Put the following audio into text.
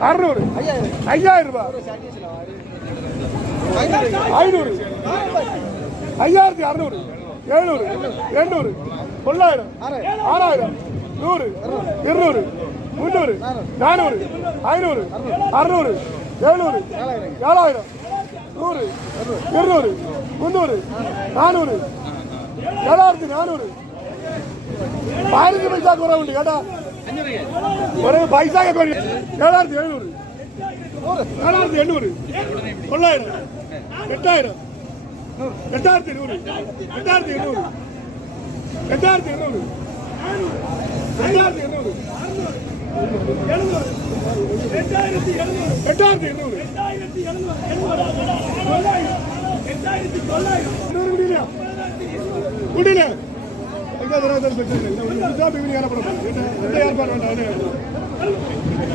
600 5000 ரூபாய் 500 5600 700 800 900 6000 100 200 300 400 500 600 700 7000 100 200 300 400 7400 15 பைசா குறைவுண்டு கேட்டா ஒரு பைசா 7700 7800 900 8000 8100 8800 8800 முடியல